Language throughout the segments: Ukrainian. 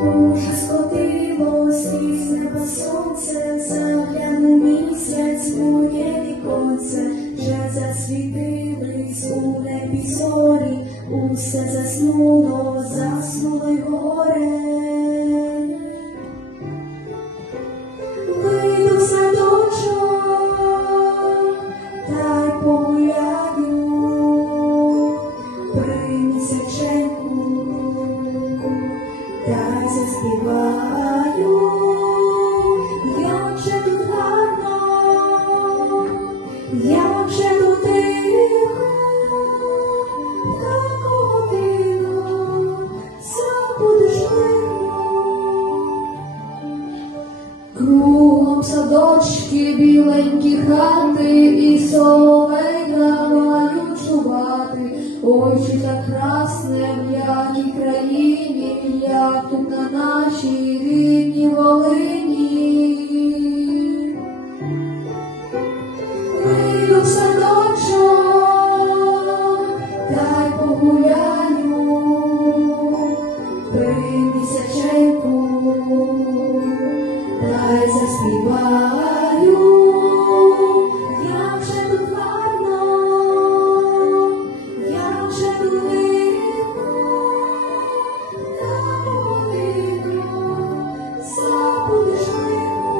Уже скотилось із неба сонце, заглянув місяць у моє віконце, вже засвітились у небі зорі, усе заснуло, заснуло й горе. Вийду в садочок, та й погуляю при місяченьку, та й заспіваю, як же тут гарно, як же тут тихо, в таку годину забудеш лихо. Кругом садочки, біленькі хати, і соловей давають чувати. Ой, чи так красне в якій країні, як тут на нашій рідній Волині. Вийду в садочок, та й погуляю при місяченьку, та й заспіваю, як же тут гарно, як же тут лихо, та годину забудеш лихо.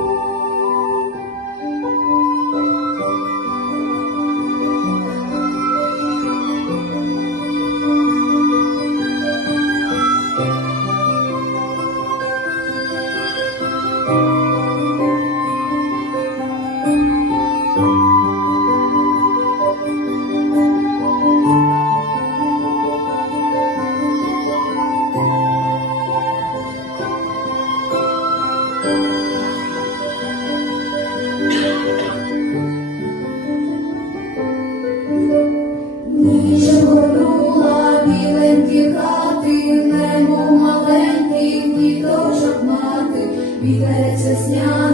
Ніч горнула біленькі хати, немов маленьких діточок мати, вітерець весняний